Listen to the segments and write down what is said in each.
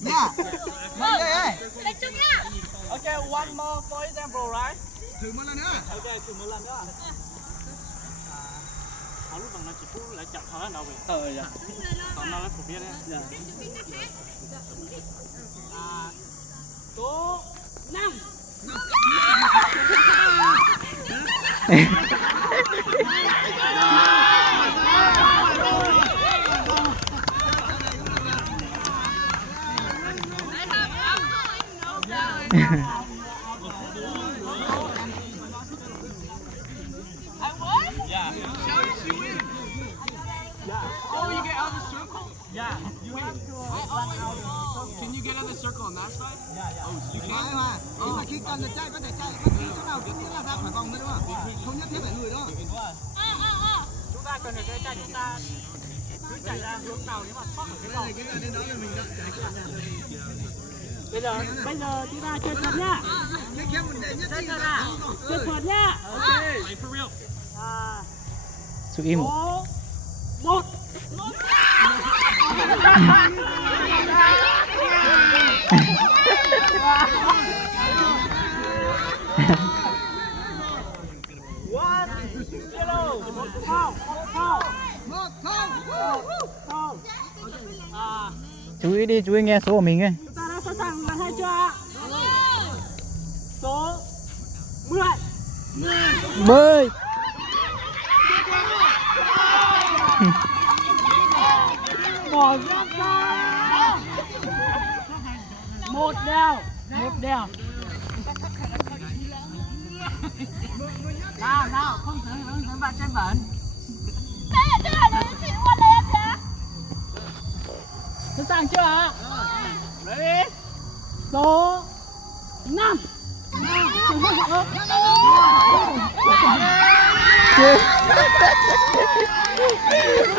Nha. Mình đây ấy. Lấy chung nhá. Okay, one more for example, right? Thử một lần nữa. Okay, thử một lần nữa. Lúc bằng nó chỉ phút lại chậm hơn đâu vậy? Dạ. Còn nó phổ biến đấy. Dạ. Số 5. Oh, you get out of the circle? Yeah, you have to run out of the circle. Can you get out of the circle on that side? Yeah. Oh, so you Phải can? mà. Nhưng mà khi cần được chạy có thể chạy bất cứ chỗ nào, miễn là ra khỏi vòng thôi đúng không? Không nhất thiết phải lùi đâu. Chúng ta cần được cái chạy chúng ta cứ chạy ra hướng nào nếu mà sót ở cái vòng. Cái này đến đó là mình đợi chạy. Bây giờ chúng ta chơi phượt nhá. Cái kia một đệ nhất Chơi định phượt là à? Chơi phượt nhá. Okay. Play for real. Sự im. Số 1. Chú ý đi, chú ý nghe số của mình ấy. Chúng ta đã sẵn sàng là hay chưa ạ? Số 10. 10. Bỏ ra ra. Một đèo. Nào, không dừng bạn trên bẩn. Thế là nó chỉ qua lên thế. Sẵn sàng chưa ạ? Ready? Số 5.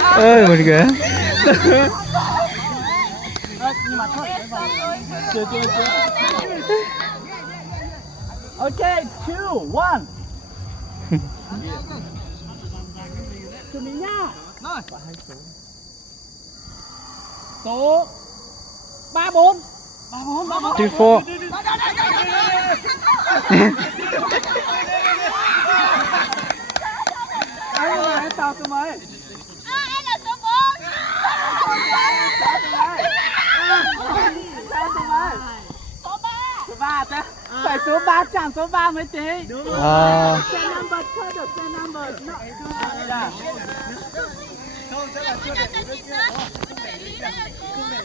Ơi buồn cười. Nhưng mà thôi, chưa. Okay, 2, 1. Chuẩn bị nha. Rồi. Số 34. 2, 4. Đấy, sao số mấy? Em là số 4. Số 3. Số 3 thế? Phải số 3 chẳng số 3 mới thế. À, Xe number thôi được xe number. Dạ.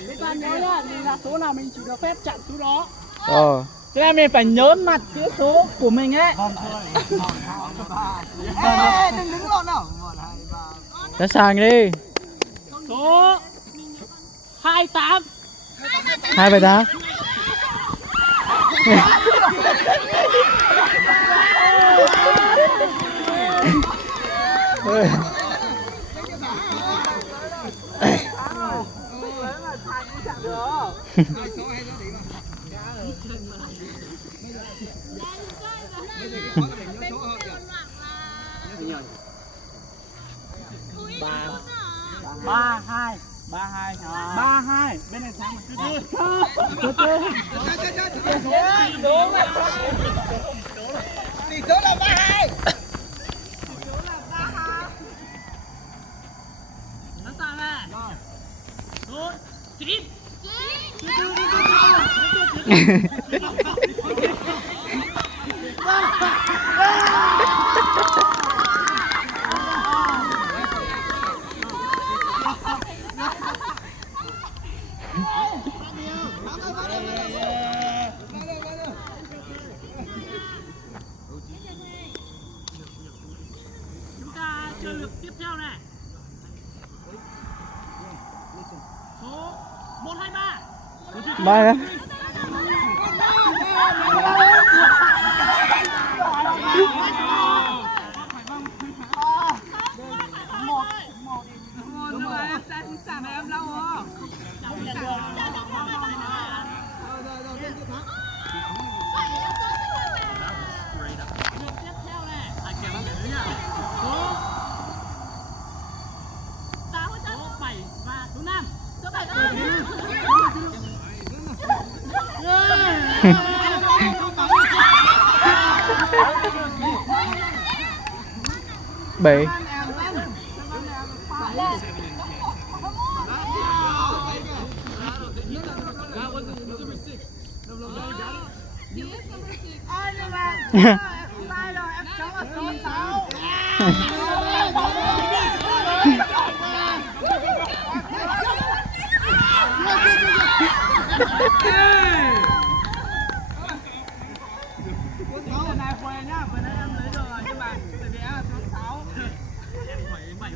Chúng ta nhớ nhá, mình là số nào mình chỉ được phép chặn số đó. Thế nên mình phải nhớ mặt cái số của mình ấy. Ê, đừng đứng lộn nào. 1, 2, 3. sẵn sàng đi. Số 28. 2, 7, 8. Hai số hay số gì mà. Bây giờ cái khó là để nhớ số hơn kìa. 32. 32. Bên này sáng một chút. Tỷ số là 32. Sẵn sàng ạ. Số 9. Chúng ta chơi lượt tiếp theo này. Số 1, 2, 3. 3 á. Đúng rồi, em chẳng này em lâu không? Tiếp theo này. Số 7 và số 5. Số 7 ơi. Bảy. That wasn't number 6. No, you got it? Sai rồi, em cháu là số 6. Bữa này khoe nhá, bữa nay em lấy được rồi nhưng mà tại vì em là số 6. Em phải 7.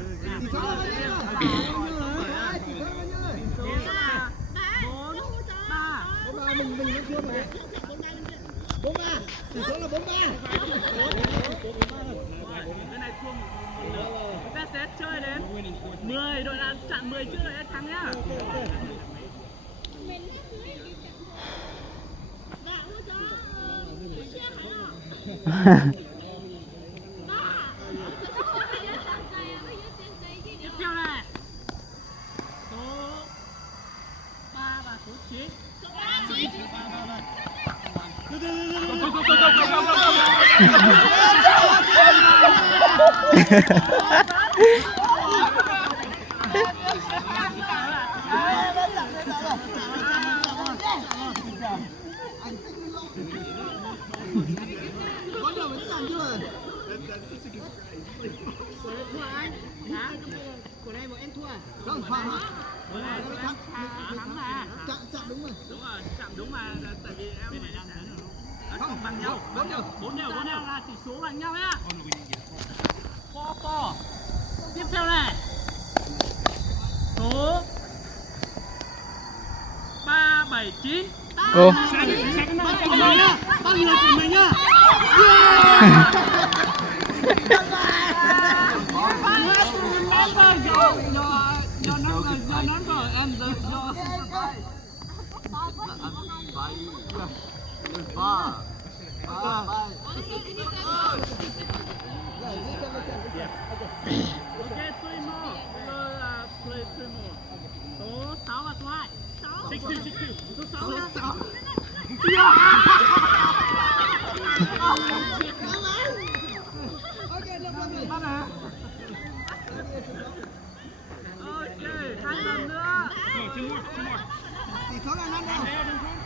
Bốn ba, tỷ số là 4-3. Cái này thua một chúng ta sẽ chơi đến 10, đội nào chặn 10 trước là sẽ thắng nhá. Tiếp theo này số 3 và số 9. Có điều vẫn chẳng chưa. Của này bọn em thua à? Không, Hoàng ạ. Thắng mà. Chạm đúng rồi. Đúng rồi, chạm đúng mà tại vì em không bằng nhau. 4 đều là tỷ số bằng nhau nhá. 4. Tiếp theo này. Số 379. Ô. Bắt của mình nhá. Bắt người của mình nhá. Your number and your supervisor. Okay, 3 more. Play 3 more. Số 6 và số 2. 62. Số 6 nha. Bắt hả? Ok, 2 lần nữa. Tỷ số là 5 đều.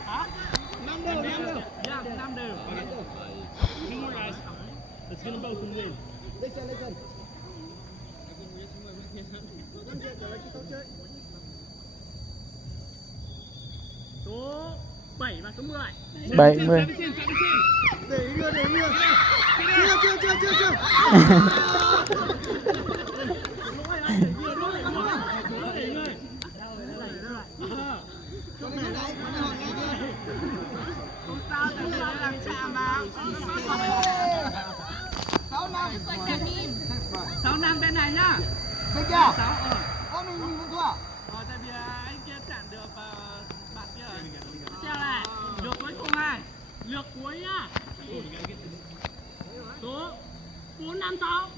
Hả? 5 đều. Yeah, 5 đều. Two more guys. Let's get them both and win. Listen. Số 7 và số 10. 70. Để ý đưa. Chưa. Không sao, tại vì đây là chạm mà. 6 năm bên này nhá. Được chưa? 6 Mình vẫn thua. tại vì anh kia chặn được bạn kia rồi. Tiếp theo này, lượt cuối cùng này. Lượt cuối nhá. Số 456.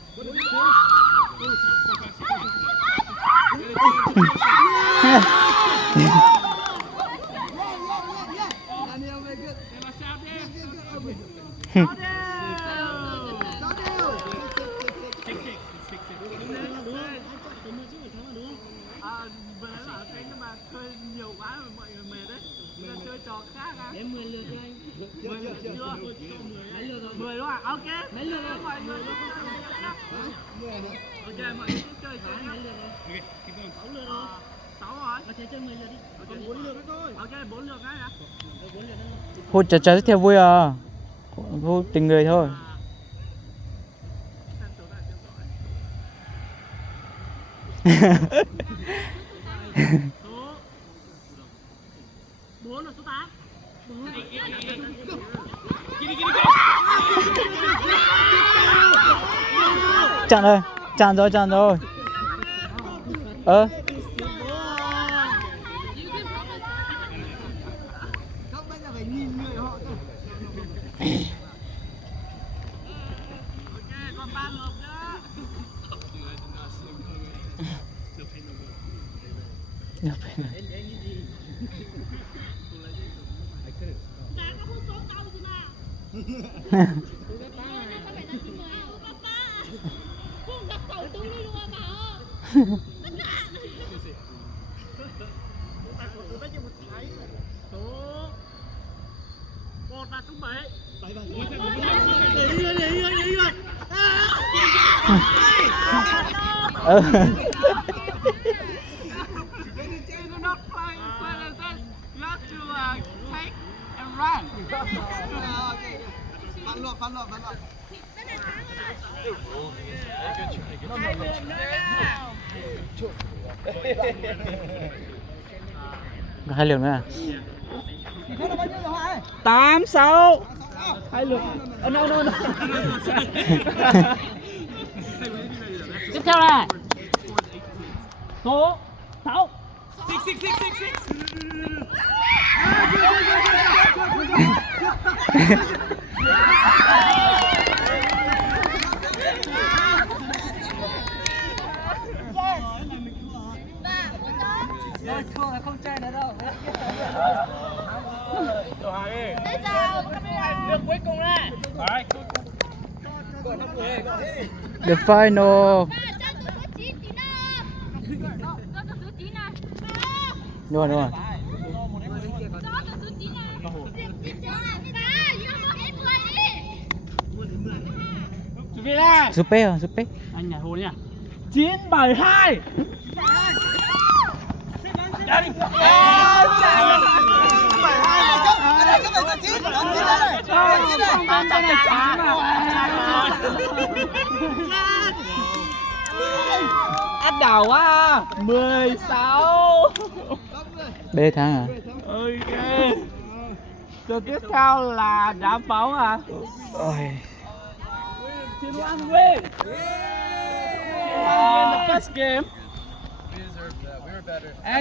Daniel, very good. Để mà sao đi. Sáu Sáu đều. Vừa nãy bảo thế nhưng mà chơi nhiều quá rồi mọi người mệt đấy. Bây giờ chơi trò khác á. Đến 10 lượt cho anh. 10 lượt chưa? 10 đúng không? Ok. Mấy lượt rồi mọi người. Ok, mọi người cứ chơi cái mấy lượt rồi. 6 lượt rồi. 6 rồi. Mà chơi 10 lượt đi. Ok, 4 lượt thôi. Ok, 4 lượt cái hả? 4 lượt nữa. Thôi trò tiếp theo vui à. Vui tình người thôi. Số 4 là số 8. Chặn rồi. Không, bây giờ phải nhìn người họ cơ. Ok, còn 3 lượt nữa. Bà có hút số tao chứ mà. Sao mày nói chuyện mà? Papa. Không gặp cậu tôi đi luôn à bà ơi. Số 1 và số 7. Ờ. You do not play like this. You have to take and run. Phản luật. Có 2 lượt nữa à? Thế là bao nhiêu rồi hả? 8, 6. 2 lượt. No. Tiếp theo là số 6. Thua là không chơi nữa đâu. Xin chào camera. Nước cuối cùng đây. The final. Bà cho tôi số 9 tí nào. Cho tôi số 9 này. Bà. Đúng rồi. Cho tôi số 9 này. Xin chào. Bà, yêu một hết 10 đi. Chuẩn bị đây. Super. Anh nhảy hồ nhá. 972. Át đầu quá à. 16. B thắng à? Ok. Giờ tiếp theo là đá bóng à. Ôi. Team 1 win. Team 1 win the first game.